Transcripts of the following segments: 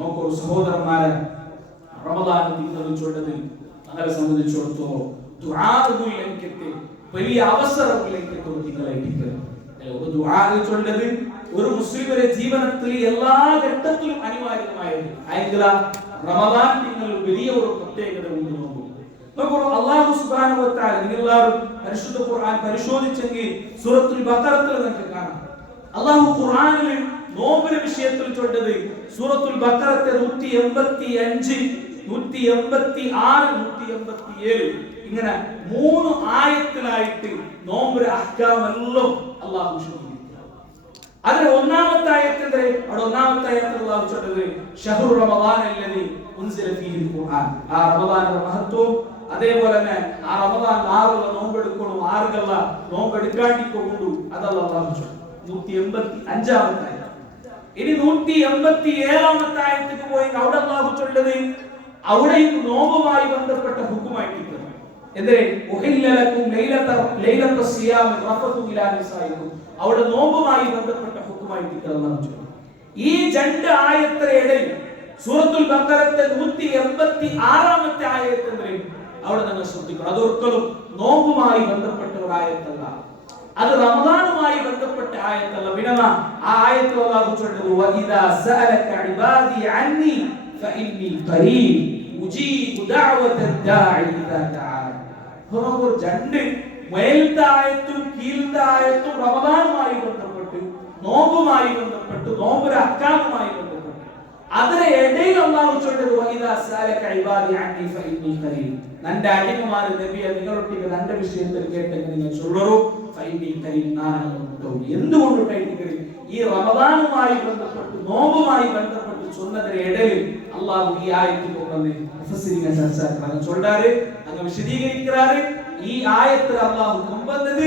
നോക്കൂ സഹോദരന്മാരെ, റമദാൻ തിങ്കൾ ചൊല്ലതിൽ ഞങ്ങളെ സംബന്ധിച്ചിടത്തോളം ദുആഉകളിലേക്ക് വലിയ അവസരങ്ങളിലേക്ക് നിങ്ങളായിട്ട് ദുആ ചൊല്ലത് ഒരു മുസ്ലിമിന്റെ ജീവിതത്തിൽ എല്ലാ ഘട്ടത്തിലും അനിവാര്യമായത് ആയെങ്കിൽ റമദാൻ തിങ്കൾ വലിയ ഒരു പ്രത്യേകത ഉണ്ട്. നോക്കൂ അല്ലാഹു സുബ്ഹാനഹു വ തആല നിങ്ങളെല്ലാവരും പരിശുദ്ധ ഖുർആൻ പരിശോധിച്ചെങ്കിൽ സൂറത്തുൽ ബഖറയിൽ നമുക്ക് കാണാം. അല്ലാഹു ഖുർആനിൽ നോമ്പിന്റെ വിഷയത്തിൽ ചൊല്ലത് സൂറത്തുൽ ബഖറത്തെ 185 186 187 ഇങ്ങനെ 3 ആയത്തിലായിട്ട് നോമ്പിന്റെ അഹ്കാം എല്ലാം അല്ലാഹു വിശദീകരിക്കുന്നു. അതിൽ ഒന്നാമത്തെ ആയത്തിന്റെ ഒന്നാമത്തെ ആയത്തിൽ അല്ലാഹു ചൊല്ലത് ശഹ്റു റമദാൻ അല്ലദീ ഉൻസില ഫീഹിൽ ഖുർആൻ. ആ റമദാനിന്റെ മഹത്വം, അതേപോലെ തന്നെ ആ റമദാൻ 6 നോമ്പെടുക്കണം, 6 നോമ്പെടുക്കാണ്ടിക്കൊണ്ടു അതല്ല അല്ലാഹു ചൊല്ലു. 185 ആയത്ത്. ഇനി 187 ആയത്തേക്ക് പോയി അവിടെ അല്ലാഹു ചൊല്ലത് അവിടെയും നോമ്പുമായി ബന്ധപ്പെട്ട ഹുക്കുമായിട്ട് എന്തേ ഉഹില്ലലക്കും ലൈലത്ത സിയാമി റഫതു ഇലാ നിസായിക്കും. അവിടെ നോമ്പുമായി ബന്ധപ്പെട്ട ഹുക്കുമായിട്ട് അല്ലാഹു ചൊല്ലു. ഈ രണ്ട് ആയത്തിന്റെ ഇടയിൽ സൂറത്തുൽ ബഖറത്തെ 186 ആയത്തിന്റെ അവിടെ നിങ്ങൾ ശ്രദ്ധിക്കണം. അതൊരിക്കലും നോമ്പുമായി ബന്ധപ്പെട്ട ഒരു ആയത്തല്ല, അത് റമദാനുമായി ബന്ധപ്പെട്ട ആയത്തല്ല. വിനമ ആ ആയത്തിൽ അല്ലാഹു ചൊല്ലുന്നു വഇദാ സഅലക ഇബാദി അന്നി ഫഇന്നി ഖരീബ് ഉജീബു ദഅവത ദാഇ ഇദാ ദഅാൻ. അപ്പോൾ രണ്ട് മേൽത്തെ ആയത്തും കീഴത്തെ ആയത്തും റമദാനുമായി ബന്ധപ്പെട്ട് നോമ്പുമായി ബന്ധപ്പെട്ട് നോമ്പിന്റെ അഹ്കാമുമായി ബന്ധപ്പെട്ട് അതിനെ ഇടയിൽ അല്ലാഹു ചൊല്ലുന്നു വഇദാ സഅലക ഇബാദി അന്നി ഫഇന്നി ഖരീബ്. നന്റെ അടിമമാരെ നബിയെ നിങ്ങളൊട്ടിക്ക് രണ്ട് വിഷയത്തിൽ കേട്ടെങ്കിൽ നിങ്ങൾ ചൊല്ലറു ഫഇന്നി ഖരീബ്. എന്തുകൊണ്ടായിട്ട് ഈ റമദാനുമായി ബന്ധപ്പെട്ട് നോമ്പുമായി ബന്ധപ്പെട്ട് ചൊന്നതിന് ഇടയിൽ അല്ലാഹു ഈ ആയത്ത് കൊണ്ടുവന്ന് മുഫസ്സിരിനെ ചർച്ചയാക്കാൻ ചൊല്ലാറ് അങ്ങ് വിശദീകരിക്കാറ്. ഈ ആയത്തിൽ അല്ലാഹു കൊണ്ടുവന്നത്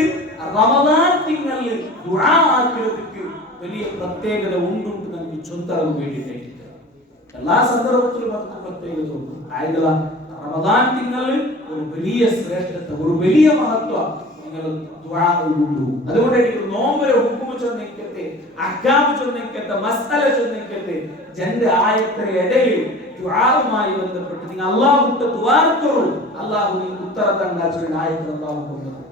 റമദാൻ തിങ്കളിൽ ദുആ ആക്കുന്നതിന് വലിയ പ്രത്യേകത ഉണ്ടുണ്ട് നമുക്ക് ചൊല്ലാൻ വേണ്ടിയിട്ട്. എല്ലാ സന്ദർഭത്തിലും നമുക്ക് പ്രത്യേകത ഉണ്ട്. ആയതല്ല റമദാൻ തിങ്കളിൽ ഒരു വലിയ ശ്രേഷ്ഠത, ഒരു വലിയ മഹത്വം നിങ്ങൾ ദുആഉള്ളൂ. അതുകൊണ്ട് എനിക്ക് നോമ്പിലെ ഹുക്മ ചൊന്നിക്കത്തെ, അഹ്കാം ചൊന്നിക്കത്തെ, മസ്അല ചൊന്നിക്കത്തെ രണ്ട് ആയത്തിന്റെ ഇടയിൽ ദുആവുമായി ബന്ധപ്പെട്ട് നിങ്ങൾ അല്ലാഹുവിന്റെ ദുആർക്കൂ. അല്ലാഹു നിങ്ങൾക്ക് ഉത്തരം തന്ന ചൊല്ലുന്ന ആയത്ത് അല്ലാഹു കൊണ്ടുവന്നു.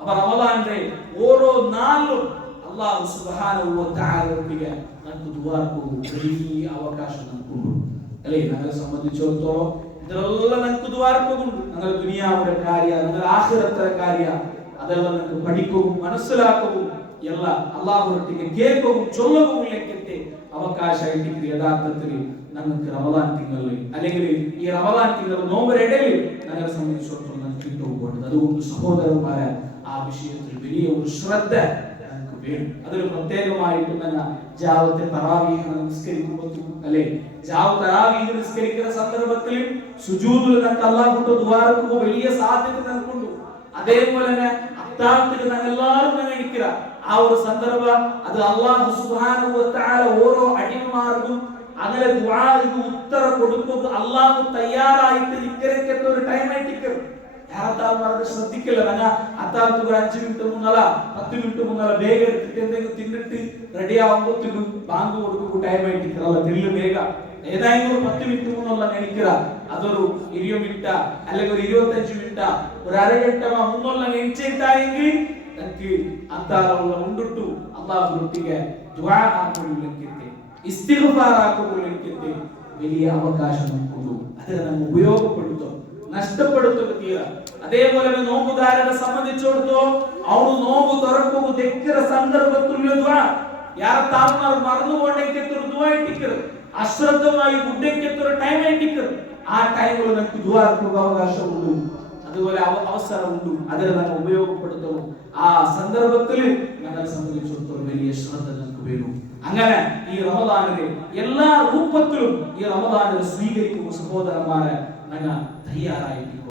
അപ്പോൾ റമദാനിലെ ഓരോ നാളിലും അല്ലാഹു സുബ്ഹാനഹു വ തആല ഒപ്പിക്കാൻ നമുക്ക് ദുആർക്കൂ വലിയ അവകാശം നമുക്കുണ്ട് അല്ലേ? ഞങ്ങളെ സംബന്ധിച്ചിടത്തോളം ഇതെല്ലാം നമുക്ക് ദുആർക്കുന്നുണ്ട്. ഞങ്ങൾ ദുനിയാവിന്റെ കാര്യ, ഞങ്ങൾ ആഖിറത്തിലെ കാര്യ അതെല്ലാം നമുക്ക് പഠിക്കുകയും മനസ്സിലാക്കുകയും എല്ലാം അല്ലാഹുവിന്റെ കേൾക്കുകയും ചൊല്ലവും ഇല്ലെങ്കിലത്തെ അവകാശമായിട്ട് യഥാർത്ഥത്തിൽ നമുക്ക് റമദാൻ തിങ്കളിൽ അല്ലെങ്കിൽ ഈ റമദാൻ തിങ്കൾ നോമ്പിനിടയിൽ ഞങ്ങളെ സംബന്ധിച്ചിടത്തോളം നമുക്ക് കിട്ടുകൊണ്ട്. അതുകൊണ്ട് സഹോദരന്മാരെ ആ വിഷയത്തിൽ വലിയ ഒരു ശ്രദ്ധ നമുക്ക് വേണം. അതൊരു പ്രത്യേകമായിട്ട് തന്നെ ജാവത്തെ തറാവീഹ് നിസ്കരിക്കുമ്പോൾ അല്ലേ, ജാവ തറാവീഹ് നിസ്കരിക്കുന്ന സന്ദർഭത്തിൽ സുജൂദിൽ നമുക്ക് അല്ലാഹുവിന്റെ ദുആക്ക് വലിയ സാധ്യത നമുക്കുണ്ട്. അതേപോലെ തന്നെ അത്താഴത്തിന് ഞങ്ങൾ എല്ലാവരും എണീക്കുക ആ ഒരു സന്ദർഭം അത് അല്ലാഹു സുബ്ഹാനഹു വ തആല ഓരോ അടിമമാർക്കും അങ്ങനെ ദുആക്ക് ഉത്തരം കൊടുക്കുക അല്ലാഹു തയ്യാറായിട്ട് നിൽക്കരക്കത്തെ ഒരു ടൈം ആയിട്ട് യാത്രമാരുടെ ശ്രദ്ധിക്കില്ല. ഞങ്ങൾ അത്താഴത്തിന് 5 മിനിറ്റ് മുന്നല്ല 10 മിനിറ്റ് മുന്നല്ല വേഗം എടുത്തിട്ട് എന്തെങ്കിലും തിന്നിട്ട് റെഡി ആവുമ്പോഴത്തേക്കും ബാങ്ക് കൊടുക്കുക ടൈം ആയിട്ട് അല്ല തെല്ല് വേഗം ഏതായാലും 10 മിനിറ്റ് മുന്നുള്ള എണീക്കുക. അതൊരു 20 മിനിറ്റ് അല്ലെങ്കിൽ ഒരു 25 മിനിറ്റ് ഒരു അരഘട്ട മുന്നുള്ള എണീച്ചിട്ടായെങ്കിൽ നമുക്ക് അത്താറുള്ള ഉണ്ടിട്ടു അല്ലാഹുവിന്റെ ദുആ ആക്കുന്നില്ലെങ്കിലത്തെ ഇസ്തിഗ്ഫാർ ആക്കുന്നില്ലെങ്കിലത്തെ വലിയ അവകാശം നമുക്കുണ്ട്. അതിനെ നമ്മൾ ഉപയോഗപ്പെടുത്തും, നഷ്ടപ്പെടുത്തുക തീര. അതേപോലെ നോമ്പുകാരനെ സംബന്ധിച്ചിടത്തോളം അവന് നോമ്പ് തുറക്കുക തെക്കിற സന്ദർഭത്തിലുള്ള ദുആ യാർ താമർ മറന്നുകൊണ്ടേക്ക് ഒരു ദുആ ഇട്ടിക്കരുത്. അശ്രദ്ധമായി ഗുഡ്ഡയ്ക്ക് ഒരു ടൈം ആയിട്ടിക്കരുത്. ആ ടൈമിൽ നമുക്ക് ദുആക്ക് അവകാശമുണ്ട്, അതുപോലെ അവസരമുണ്ട്. അതിനെ നമ്മൾ ഉപയോഗപ്പെടുത്തണം. ആ സന്ദർഭത്തിൽ ഞങ്ങളെ സംബന്ധിച്ചിടത്തോളം വലിയ ശ്രദ്ധ നമുക്ക് വേണം. അങ്ങനെ ഈ റമദാനിലെ എല്ലാ രൂപത്തിലും ഈ റമദാനിനെ സ്വീകരിക്കുന്ന സഹോദരന്മാരെ ഞങ്ങൾ തയ്യാറായി